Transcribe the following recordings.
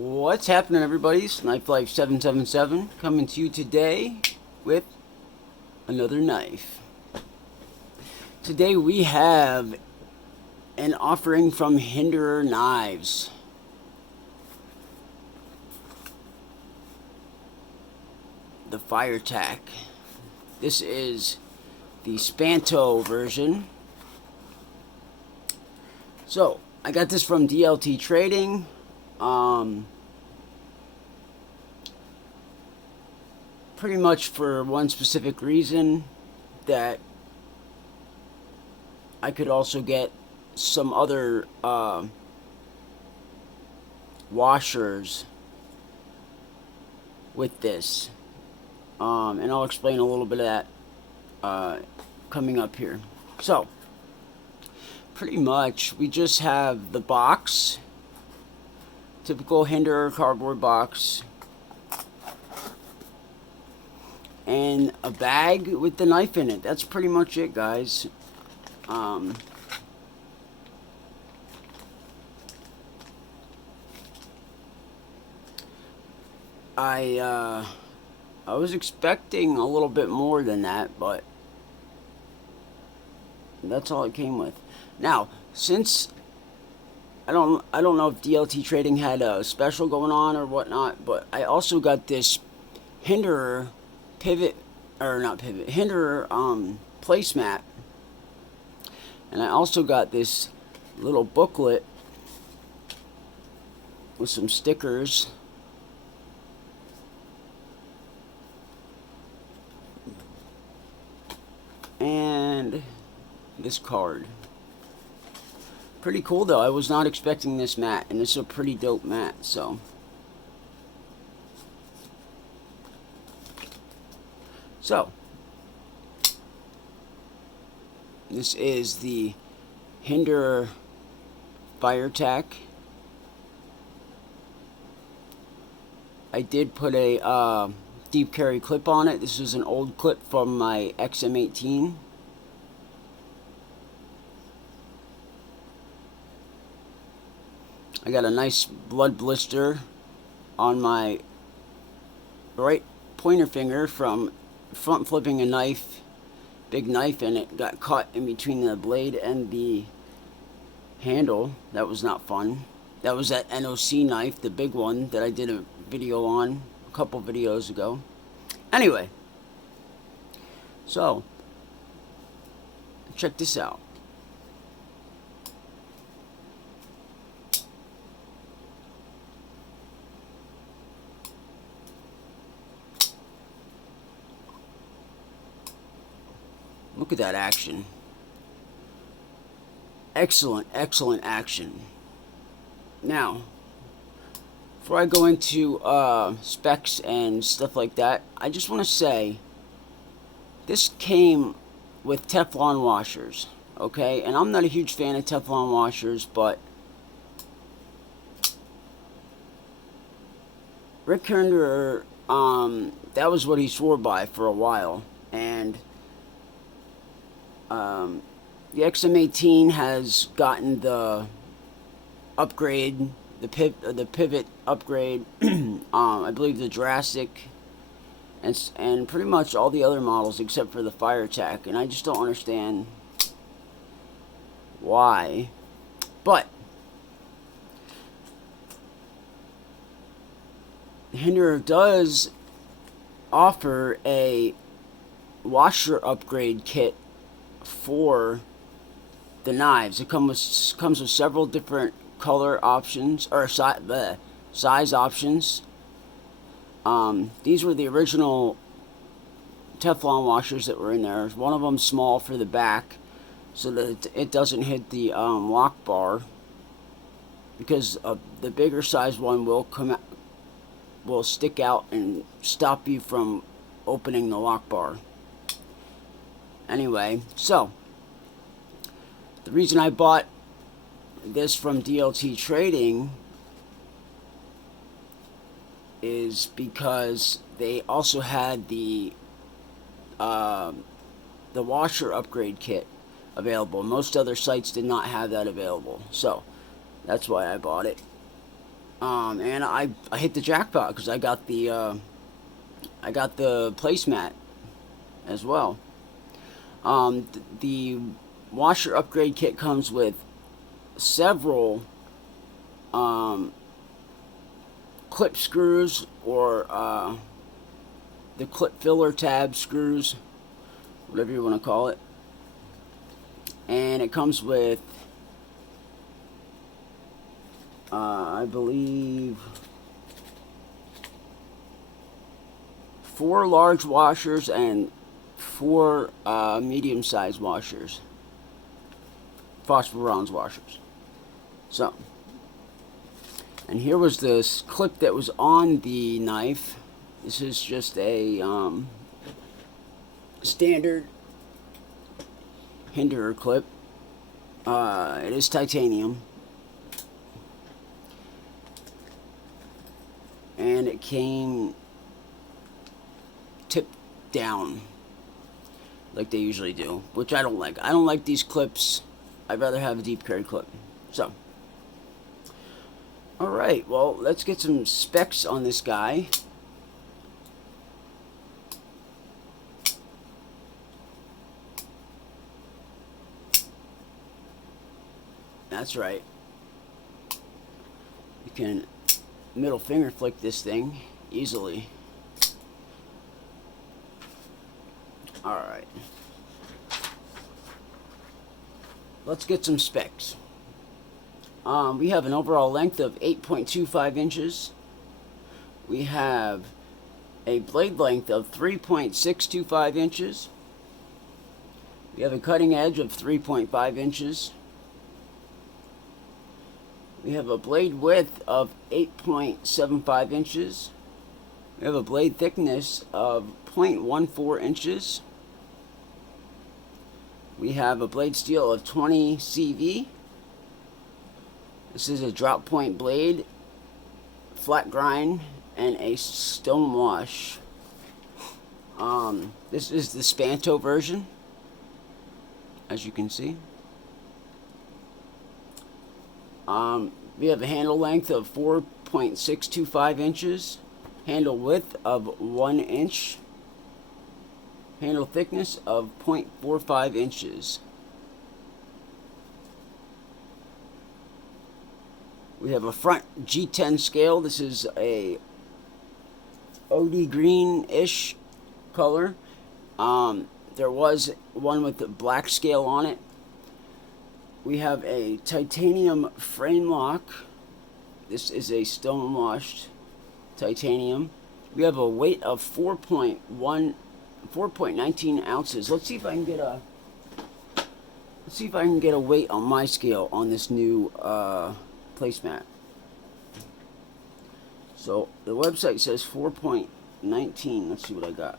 What's happening, everybody? Knife Life 777 coming to you today with another knife. Today we have an offering from Hinderer Knives. The Firetac. This is the Spanto version. So, I got this from DLT Trading. Pretty much for one specific reason, that I could also get some other washers with this, and I'll explain a little bit of that coming up here. So pretty much we just have the box, typical Hinderer cardboard box, and a bag with the knife in it. That's pretty much it, guys. I was expecting a little bit more than that, but that's all it came with. Now, since I don't know if DLT Trading had a special going on or whatnot, but I also got this Hinderer Hinderer placemat, and I also got this little booklet with some stickers and this card. Pretty cool though. I was not expecting this mat, and this is a pretty dope mat. So this is the Hinderer Firetac. I did put a deep carry clip on it. This is an old clip from my XM18. I got a nice blood blister on my right pointer finger from front flipping a knife, big knife, and it got caught in between the blade and the handle. That was not fun. That was that NOC knife, the big one that I did a video on a couple videos ago. Anyway, so check this out. Look at that action. Excellent, excellent action. Now, before I go into specs and stuff like that, I just want to say this came with Teflon washers, okay? And I'm not a huge fan of Teflon washers, but Rick Hinderer, that was what he swore by for a while, and the XM18 has gotten the upgrade, the pivot upgrade, I believe the Jurassic, and pretty much all the other models except for the Firetac, and I just don't understand why. But Hinderer does offer a washer upgrade kit for the knives. It comes with several different color options, or size options. These were the original Teflon washers that were in there. One of them small for the back, so that it doesn't hit the lock bar, because the bigger size one will stick out and stop you from opening the lock bar. Anyway, so the reason I bought this from DLT Trading is because they also had the washer upgrade kit available. Most other sites did not have that available, so that's why I bought it. And I hit the jackpot because I got the placemat as well. The washer upgrade kit comes with several clip screws, or the clip filler tab screws, whatever you want to call it. And it comes with I believe 4 large washers and 4 medium-sized washers, phosphor bronze washers. So, and here was this clip that was on the knife. This is just a standard Hinderer clip. It is titanium, and it came tipped down like they usually do, which I don't like. I don't like these clips. I'd rather have a deep carry clip. So, alright, well, let's get some specs on this guy. That's right. You can middle finger flick this thing easily. Alright. Let's get some specs. We have an overall length of 8.25 inches. We have a blade length of 3.625 inches. We have a cutting edge of 3.5 inches. We have a blade width of 8.75 inches. We have a blade thickness of 0.14 inches. We have a blade steel of 20 CV. This is a drop point blade, flat grind, and a stone wash. This is the Spanto version, as you can see. We have a handle length of 4.625 inches, handle width of 1 inch, handle thickness of 0.45 inches. We have a front G10 scale. This is a OD green-ish color. There was one with a black scale on it. We have a titanium frame lock. This is a stone washed titanium. We have a weight of 4.19 ounces. Let's see if I can get a weight on my scale on this new placemat. So the website says 4.19. Let's see what I got.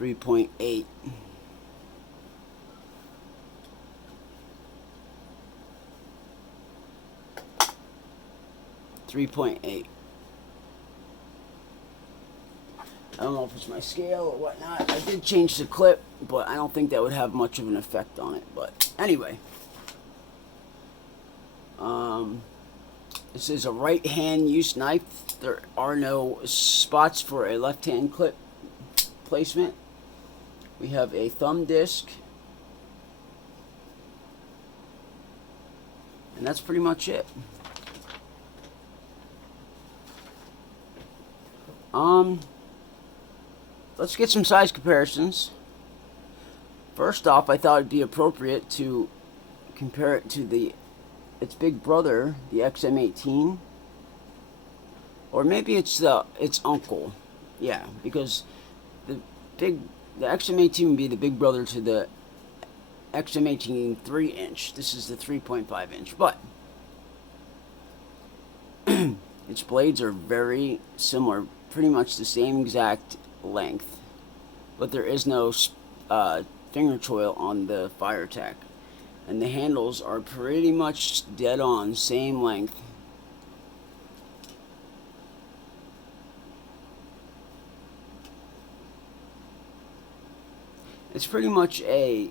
.8. 3.8. I don't know if it's my scale or whatnot. I did change the clip, but I don't think that would have much of an effect on it. But anyway, this is a right hand use knife. There are no spots for a left hand clip placement. We have a thumb disc, and that's pretty much it. Let's get some size comparisons. First off, I thought it'd be appropriate to compare it to its big brother, the XM18, or maybe it's its uncle. Yeah, because the XM18 would be the big brother to the XM18 3-inch. This is the 3.5 inch, but its blades are very similar, pretty much the same exact length, but there is no finger choil on the Firetac, and the handles are pretty much dead on, same length. It's pretty much a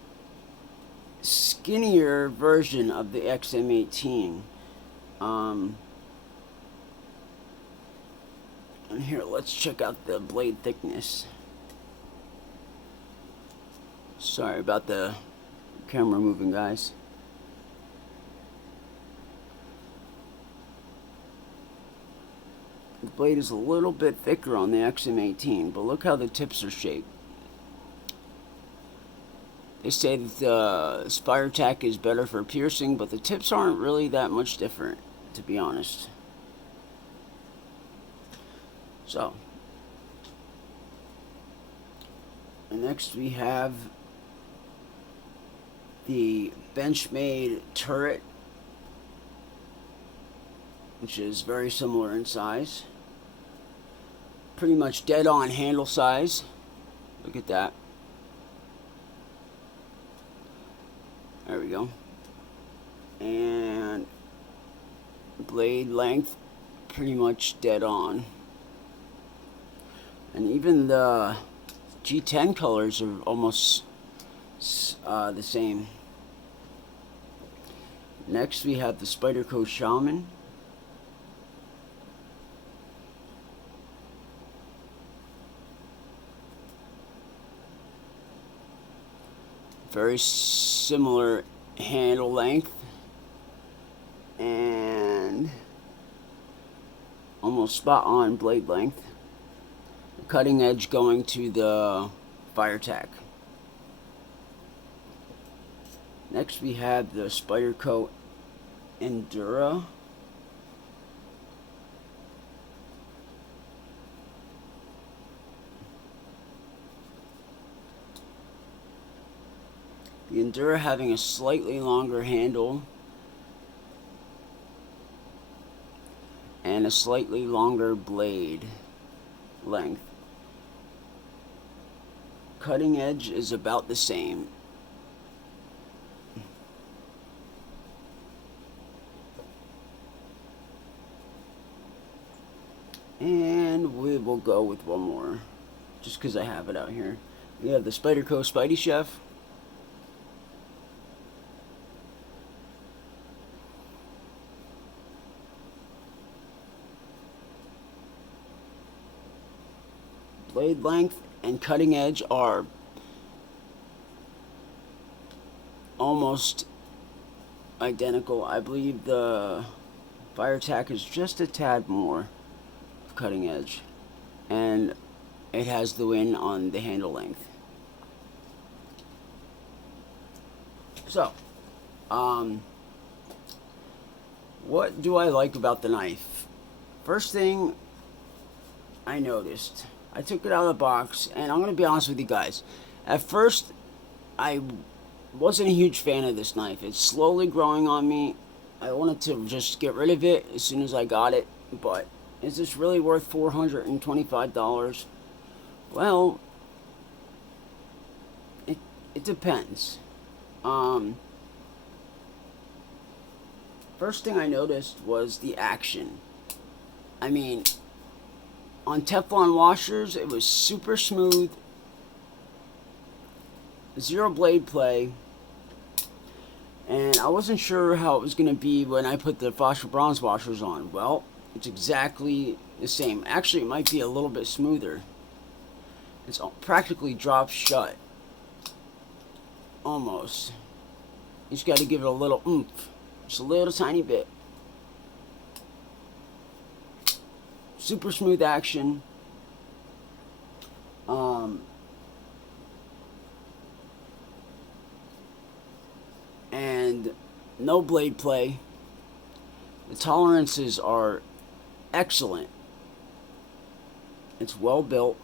skinnier version of the XM18. And here, let's check out the blade thickness. Sorry about the camera moving, guys. The blade is a little bit thicker on the XM18, but look how the tips are shaped. They say that the Firetac is better for piercing, but the tips aren't really that much different, to be honest. So, and next we have the Benchmade turret, which is very similar in size. Pretty much dead on handle size. Look at that. There we go. And blade length, pretty much dead on. And even the G10 colors are almost the same. Next we have the Spyderco Shaman. Very similar handle length and almost spot on blade length. The cutting edge going to the Firetac. Next we have the Spyderco Hinderer. The Hinderer having a slightly longer handle and a slightly longer blade length. Cutting edge is about the same. And we will go with one more, just because I have it out here. We have the Spyderco Spidey Chef. Blade length and cutting edge are almost identical. I believe the Firetac is just a tad more of cutting edge, and it has the win on the handle length. So, what do I like about the knife? First thing I noticed, I took it out of the box, and I'm going to be honest with you guys. At first, I wasn't a huge fan of this knife. It's slowly growing on me. I wanted to just get rid of it as soon as I got it, but is this really worth $425? Well, it depends. First thing I noticed was the action. I mean, on Teflon washers, it was super smooth, zero blade play, and I wasn't sure how it was going to be when I put the phosphor bronze washers on. Well, it's exactly the same. Actually, it might be a little bit smoother. It's practically dropped shut. Almost. You just got to give it a little oomph. Just a little tiny bit. Super smooth action. And no blade play. The tolerances are excellent. It's well built.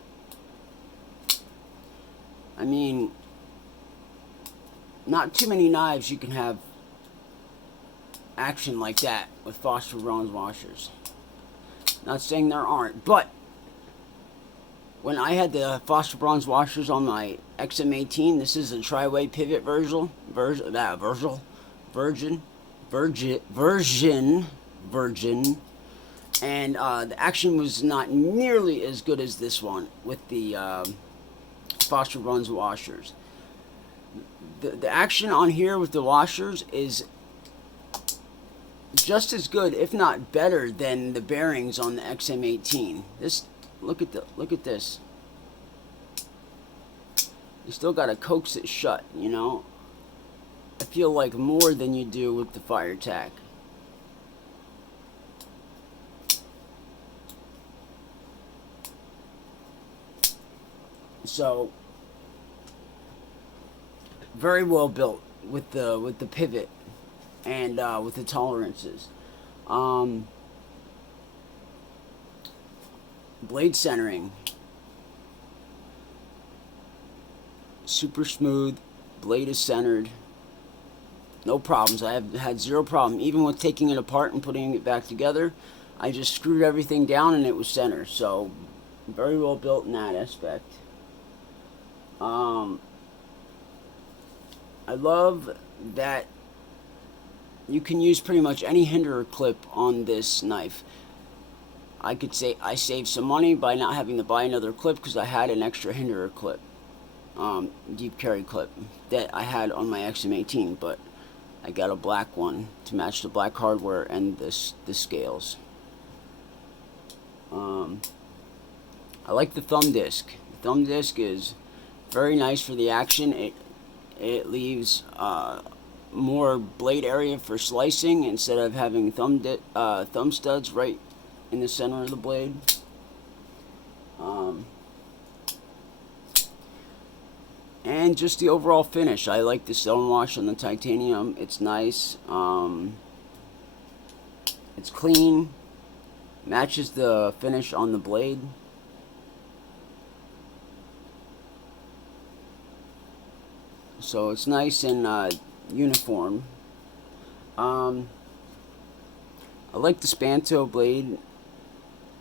I mean, not too many knives you can have action like that with phosphor bronze washers. Not saying there aren't, but when I had the phosphor bronze washers on my XM18, this is a tri-way pivot version, and the action was not nearly as good as this one with the phosphor bronze washers. The action on here with the washers is just as good, if not better, than the bearings on the XM18. This, look at this. You still gotta coax it shut, you know. I feel like more than you do with the Firetac. So very well built with the pivot and with the tolerances. Blade centering, super smooth. Blade is centered. No problems. I have had zero problem. Even with taking it apart and putting it back together, I just screwed everything down and it was centered. So very well built in that aspect. I love that you can use pretty much any Hinderer clip on this knife. I could say I saved some money by not having to buy another clip because I had an extra Hinderer clip, deep carry clip that I had on my XM18, but I got a black one to match the black hardware and the scales. I like the thumb disc. The thumb disc is very nice for the action. It leaves more blade area for slicing instead of having thumb studs right in the center of the blade. And just the overall finish. I like the stone wash on the titanium. It's nice. It's clean. Matches the finish on the blade. So it's nice and uniform. I like the Spanto blade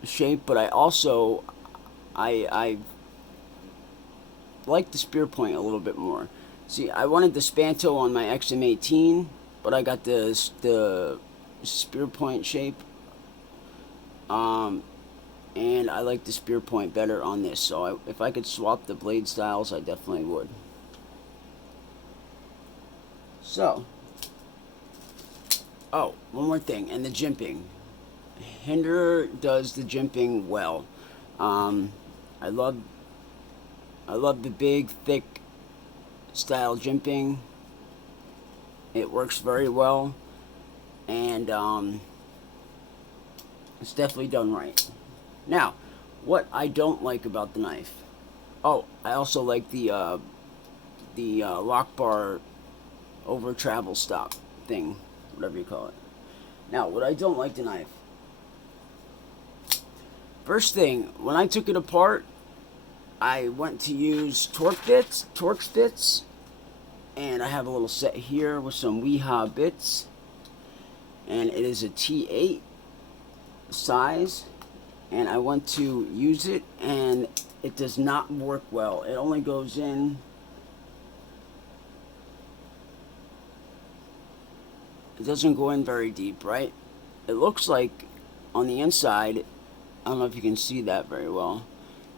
shape, but I also I like the spear point a little bit more. See, I wanted the Spanto on my XM18, but I got the spear point shape. And I like the spear point better on this. So if I could swap the blade styles, I definitely would. So, oh, one more thing, and the jimping. Hinderer does the jimping well. I love the big, thick style jimping. It works very well, and it's definitely done right. Now, what I don't like about the knife. Oh, I also like the lock bar over travel stop thing, whatever you call it. Now, what I don't like the knife. First thing, when I took it apart, I went to use Torx bits, and I have a little set here with some Weeha bits, and it is a T8 size, and I went to use it, and it does not work well. It only goes in. It doesn't go in very deep, right? It looks like on the inside, I don't know if you can see that very well.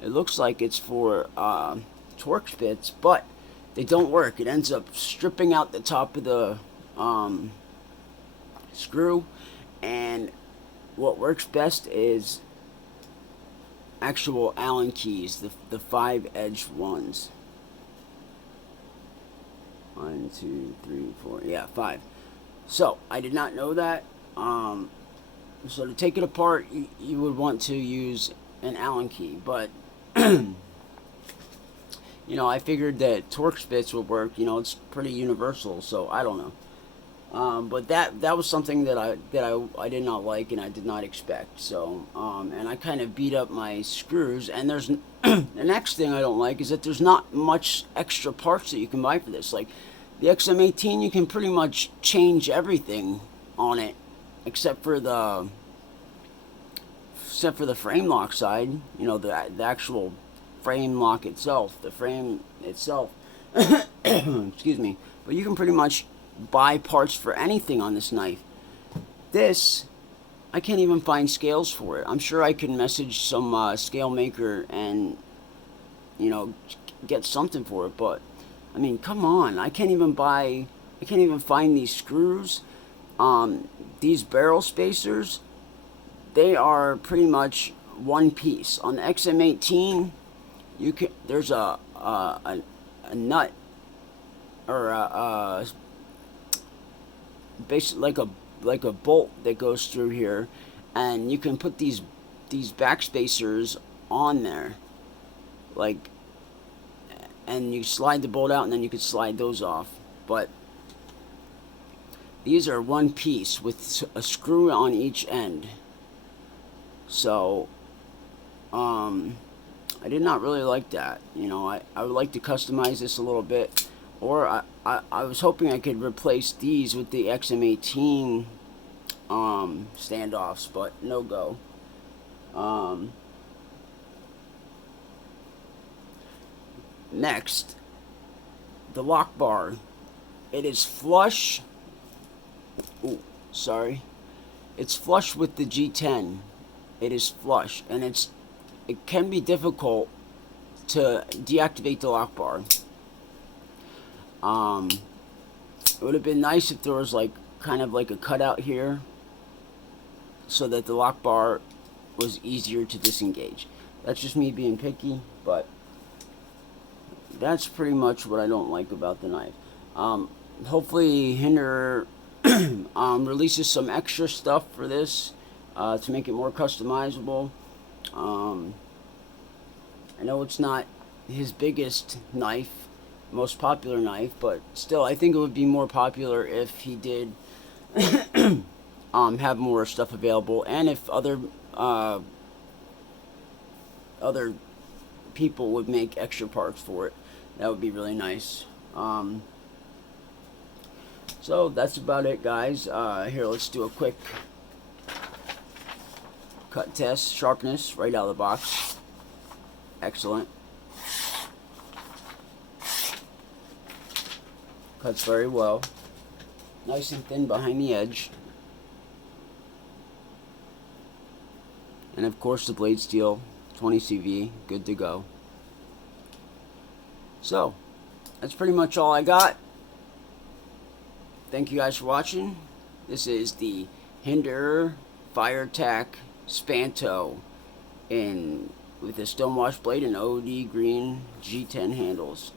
It looks like it's for Torx bits, but they don't work. It ends up stripping out the top of the screw, and what works best is actual Allen keys, the 5-edged ones. 1, 2, 3, 4, yeah, 5. So, I did not know that. So to take it apart, you would want to use an Allen key, but you know, I figured that Torx bits would work. You know, it's pretty universal, so I don't know. But that was something that I did not like and I did not expect. So and I kind of beat up my screws. And there's the next thing I don't like is that there's not much extra parts that you can buy for this. Like the XM18, you can pretty much change everything on it except for the frame lock side. You know, the actual frame lock itself, the frame itself. Excuse me. But you can pretty much buy parts for anything on this knife. This, I can't even find scales for it. I'm sure I can message some scale maker and, you know, get something for it, but I mean, come on. I can't even find these screws. These barrel spacers, they are pretty much one piece. On the XM18, there's a nut, or basically like a bolt that goes through here, and you can put these back spacers on there, like, and you slide the bolt out, and then you could slide those off. But these are one piece with a screw on each end. So I did not really like that. You know, I would like to customize this a little bit, or I was hoping I could replace these with the XM18 standoffs, but no go. Next, the lock bar. It is flush. Ooh, sorry. It's flush with the G10. It is flush, and it can be difficult to deactivate the lock bar. It would have been nice if there was like kind of like a cutout here, so that the lock bar was easier to disengage. That's just me being picky, but that's pretty much what I don't like about the knife. Hopefully Hinderer releases some extra stuff for this to make it more customizable. I know it's not his biggest knife, most popular knife, but still I think it would be more popular if he did have more stuff available, and if other people would make extra parts for it. That would be really nice. So that's about it, guys. Here, let's do a quick cut test. Sharpness right out of the box. Excellent. Cuts very well. Nice and thin behind the edge. And of course the blade steel, 20 CV, good to go. So, that's pretty much all I got. Thank you guys for watching. This is the Hinderer Firetac Spanto with a stonewash blade and OD green G10 handles.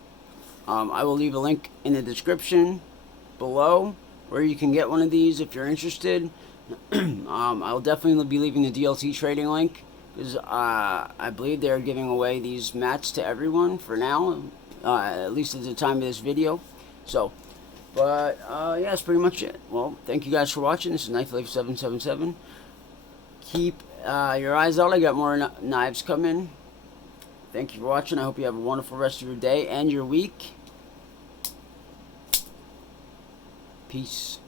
I will leave a link in the description below where you can get one of these if you're interested. I'll definitely be leaving the DLT Trading link, because I believe they're giving away these mats to everyone for now, at least at the time of this video. So, but yeah, that's pretty much it. Well, thank you guys for watching. This is Knife Life 777. Keep your eyes out. I got more knives coming. Thank you for watching. I hope you have a wonderful rest of your day and your week. Peace.